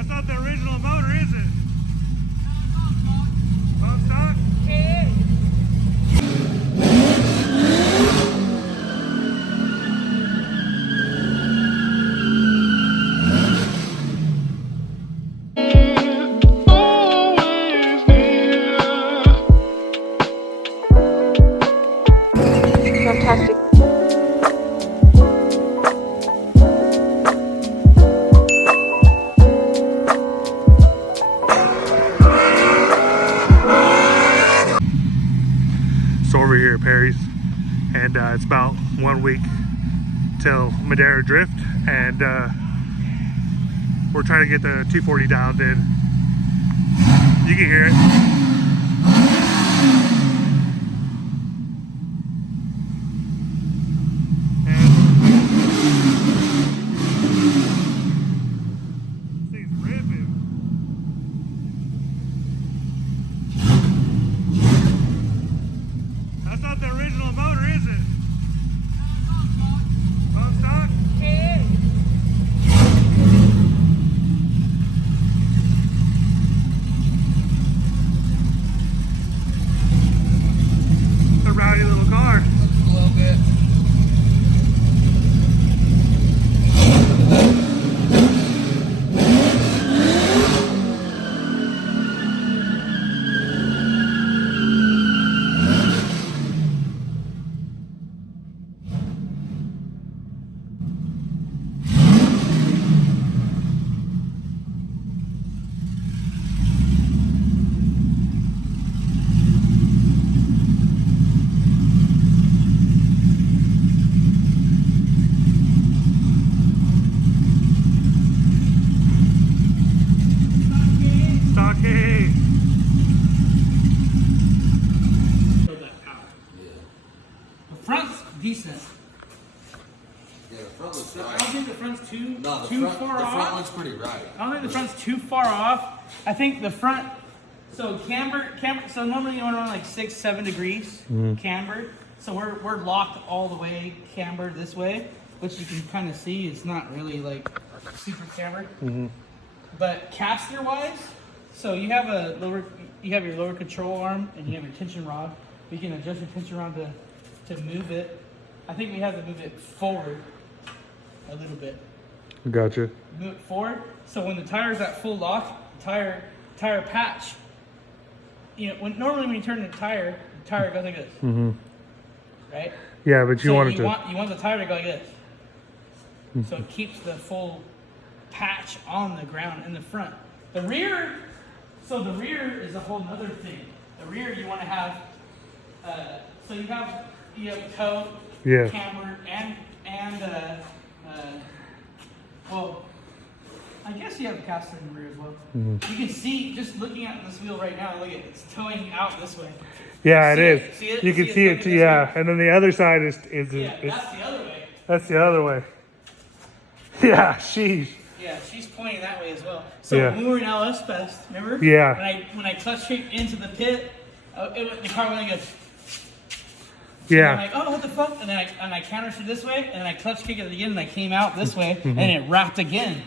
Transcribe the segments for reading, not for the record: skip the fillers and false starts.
That's not the original motor, is it? Bump stock? Yeah. Fantastic. So over here at Perry's, and it's about 1 week till Madera drift, and we're trying to get the 240 dialed in. You can hear it. That's not the original motor, is it? Bump stock? Yeah. It's a rowdy little car. A little bit. Stocky. The front's decent. Yeah, the front looks I right. don't think the front's too No, the too front, far the off. front looks pretty right. I don't think the front's too far off. I think the front, so camber. So normally you want to run like 6-7 degrees cambered. So we're locked all the way cambered this way, which you can kind of see it's not really like super cambered. But caster wise, so you have your lower control arm and you have your tension rod. You can adjust your tension rod to move it. I think we have to move it forward a little bit. Gotcha. Move it forward. So when the tire's at full lock, tire patch. You know, normally when you turn the tire goes like this. Right? Yeah, but you So want it to. you want the tire to go like this. So it keeps the full patch on the ground in the front. The rear, so the rear is a whole nother thing. The rear you want to have, so you have toe, Yeah. camber, and well, I guess you have a caster in the rear as well. You can see, just looking at this wheel right now, look at it, it's towing out this way. Yeah, it See is. it? See it? You can See it see it. looking this Yeah, way? and then the other side is Yeah, it's, that's the other way. that's the other way. Yeah, sheesh. Yeah, she's pointing that way as well. So Yeah. when we were in LS Fest, remember? Yeah. When I clutch kicked into the pit, the car went like a. Yeah. I'm like, oh, what the fuck? And then I countered this way, and then I clutch kicked it again, and I came out this way, and it wrapped again.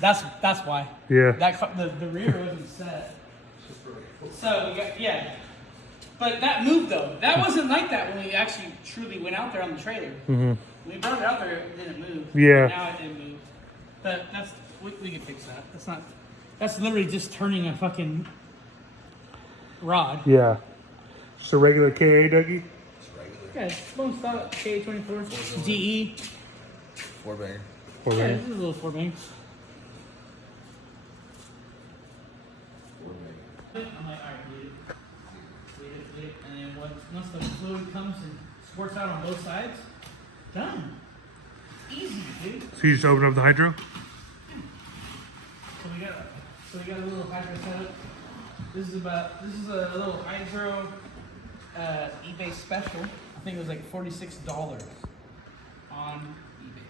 That's why. Yeah. The rear wasn't set. So but that moved though. That wasn't like that when we actually truly went out there on the trailer. When we brought it out there, it didn't move. Yeah. Now it didn't move. But we can fix that. That's literally just turning a fucking rod. Yeah. Just a regular KA, Dougie? It's regular. Yeah, it's low stock K24 DE. 4-banger. Or Yeah, regular? this is a little 4-bang. 4-banger. I'm like, alright, leave it. And then once the fluid comes and squirts out on both sides, done. Easy, dude. So you just open up the hydro? So we got a little hydro setup. This is a little hydro eBay special. I think it was like $46 on eBay.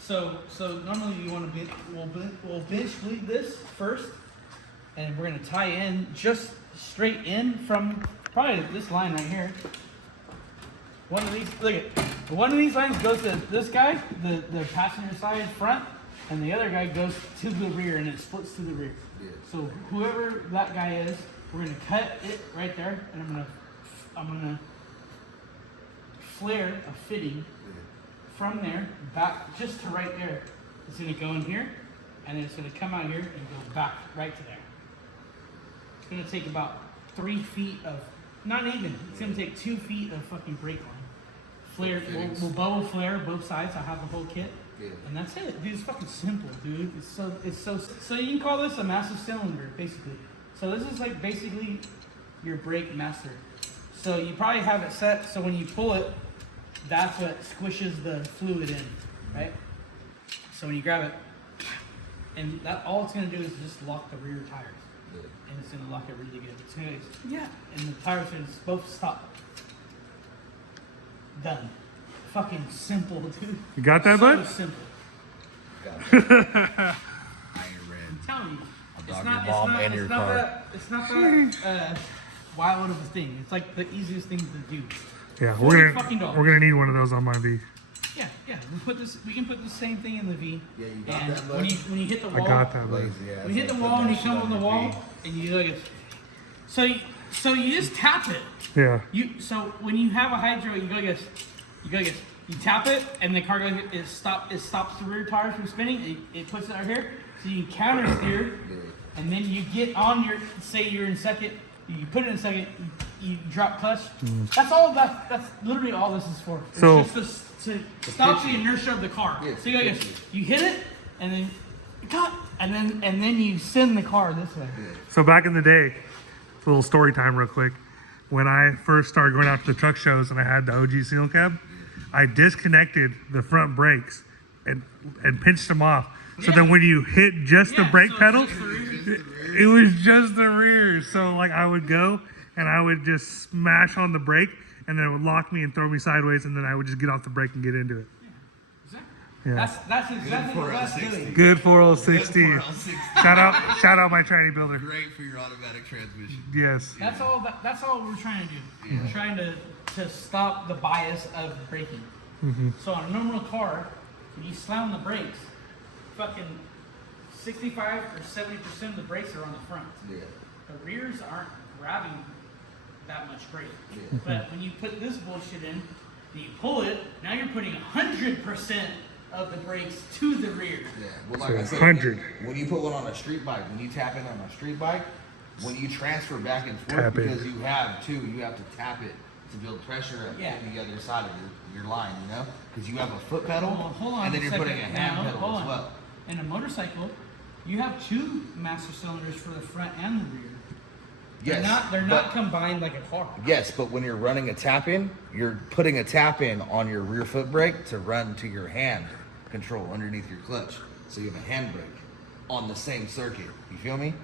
So normally you want to we'll bench bleed this first, and we're gonna tie in just straight in from probably this line right here. One of these, look at one of these lines goes to this guy, the passenger side front, and the other guy goes to the rear, and it splits to the rear. Yeah. So whoever that guy is, we're gonna cut it right there, and I'm gonna flare a fitting from there back just to right there. It's gonna go in here, and then it's gonna come out here and go back right to there. It's gonna take about 3 feet of, not even, it's gonna take 2 feet of fucking brake line. Flare, we'll bow flare both sides. I have the whole kit. Yeah. And that's it, dude. It's fucking simple, dude. So you can call this a massive cylinder, basically. So this is like basically your brake master. So you probably have it set so when you pull it, that's what squishes the fluid in, right? So when you grab it, and that all it's gonna do is just lock the rear tires, and it's gonna lock it really good. It's gonna, and the tires are gonna both stop. Done. Fucking simple, dude. You got that, So bud? simple. I ain't red. I'm telling you, I'll dog your mom and your car. it's not that wild of a thing. It's like the easiest thing to do. Yeah, $40 fucking dollars. we're gonna need one of those on my V. Yeah. We can put the same thing in the V. Yeah, you got and that, bud? when you hit the wall, I got that, bud. Lazy ass. when you hit the Put wall and that you shit come on the your wall feet. and you look at, so you just tap it. Yeah. So when you have a hydro, you go like this. You tap it, and the car goes. It stops the rear tires from spinning. It puts it out here, so you can counter steer, and then you get on your. Say you're in second. You put it in second. You drop clutch. That's all. That's literally all this is for. It's So- just to stop the inertia of the car. Yeah, So you go like this. You hit it, and then cut, and then you send the car this way. So back in the day, it's a little story time real quick. When I first started going out to the truck shows and I had the OG single cab, I disconnected the front brakes and pinched them off. So Yeah. then when you hit just the Yeah, brake so pedal, it's just the rear. it was just the rear. So like I would go and I would just smash on the brake and then it would lock me and throw me sideways and then I would just get off the brake and get into it. Exactly. Yeah. That's exactly what that's doing. Good 4060. Shout out my tranny builder. Great for your automatic transmission. Yes. That's all we're trying to do. We're trying to stop the bias of braking. So on a normal car, when you slam the brakes, fucking 65 or 70% of the brakes are on the front. Yeah. The rears aren't grabbing that much brake. But when you put this bullshit in, and you pull it, now you're putting 100% of the brakes to the rear. Yeah. Well, like I said, 100. when you put one on a street bike, when you tap in on a street bike, when you transfer back and forth, Tap it. because you have to tap it to build pressure up in the other side of your line, you know? Because you have a foot pedal, Hold on and then a you're second. putting a hand Now, pedal hold as on. well. In a motorcycle, you have 2 master cylinders for the front and the rear. Yes. They're not combined like a car. Yes, but when you're running a tap in, you're putting a tap in on your rear foot brake to run to your hand control underneath your clutch. So you have a hand brake on the same circuit. You feel me?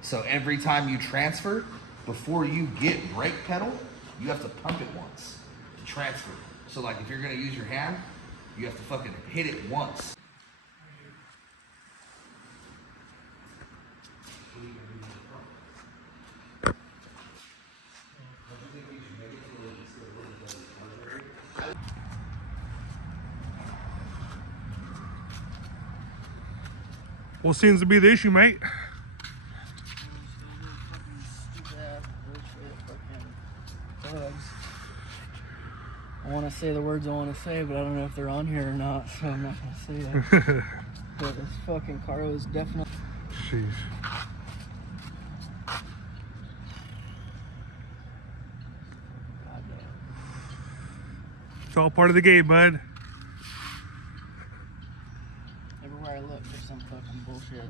So every time you transfer, before you get brake pedal, you have to pump it once to transfer. So like if you're gonna use your hand, you have to fucking hit it once. What seems to be the issue, mate? I want to say the words I want to say, but I don't know if they're on here or not, so I'm not going to say it. But this fucking car was definitely... Jeez. It's all part of the game, bud. Everywhere I look, there's some fucking bullshit.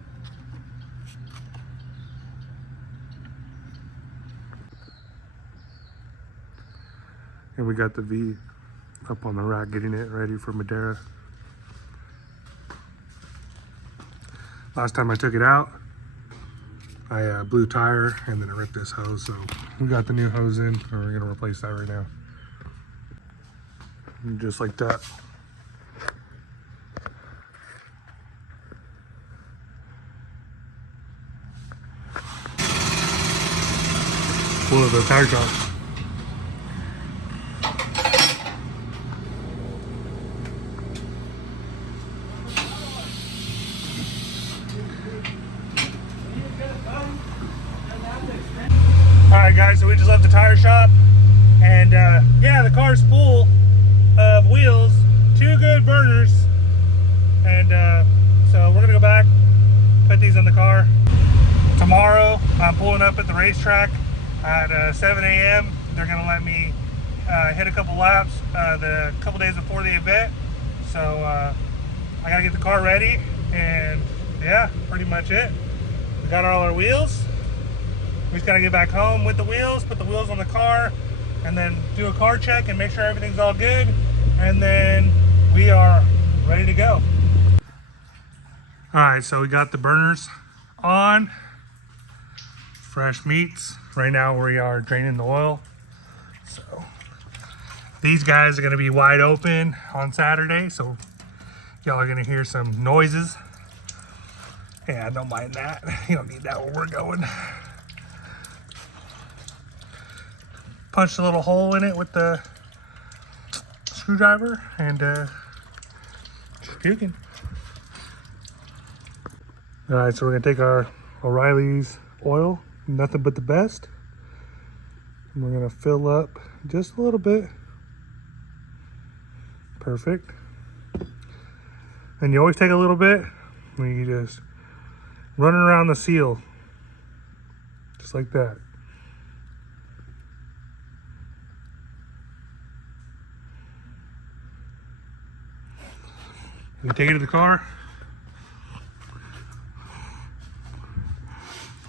And we got the V up on the rack, getting it ready for Madera. Last time I took it out, I blew tire and then I ripped this hose. So we got the new hose in, and we're gonna replace that right now. And just like that. One of the tire drops. Alright guys, so we just left the tire shop, and yeah, the car's full of wheels, 2 good burners, and so we're gonna go back, put these in the car. Tomorrow I'm pulling up at the racetrack at 7 a.m. They're gonna let me hit a couple laps the couple days before the event, so I gotta get the car ready, and yeah, pretty much it. We got all our wheels. We just gotta get back home with the wheels, put the wheels on the car, and then do a car check and make sure everything's all good, and then we are ready to go. All right, so we got the burners on, fresh meats. Right now we are draining the oil. So these guys are gonna be wide open on Saturday, so y'all are gonna hear some noises. Yeah, don't mind that. You don't need that where we're going. Punched a little hole in it with the screwdriver, and just puking. All right, so we're gonna take our O'Reilly's oil, nothing but the best, and we're gonna fill up just a little bit. Perfect. And you always take a little bit, and you just run it around the seal, just like that. You take it to the car,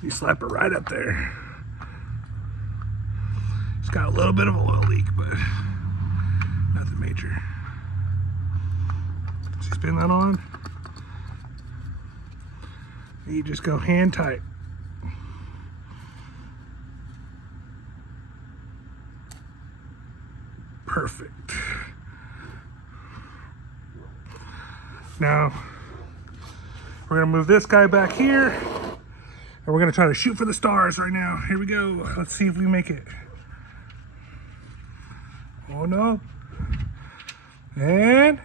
you slap it right up there. It's got a little bit of an oil leak, but nothing major. So you spin that on, and you just go hand tight. Perfect. Now, we're gonna move this guy back here, and we're gonna try to shoot for the stars right now. Here we go. Let's see if we make it. Oh no. And,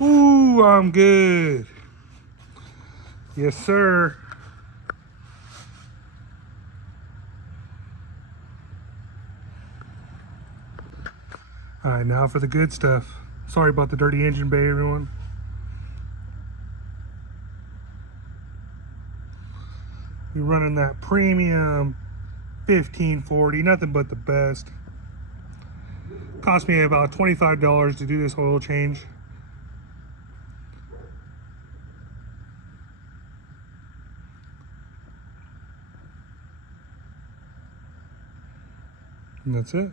ooh, I'm good. Yes, sir. All right, now for the good stuff. Sorry about the dirty engine bay, everyone. You're running that premium 1540, nothing but the best. Cost me about $25 to do this oil change. And that's it.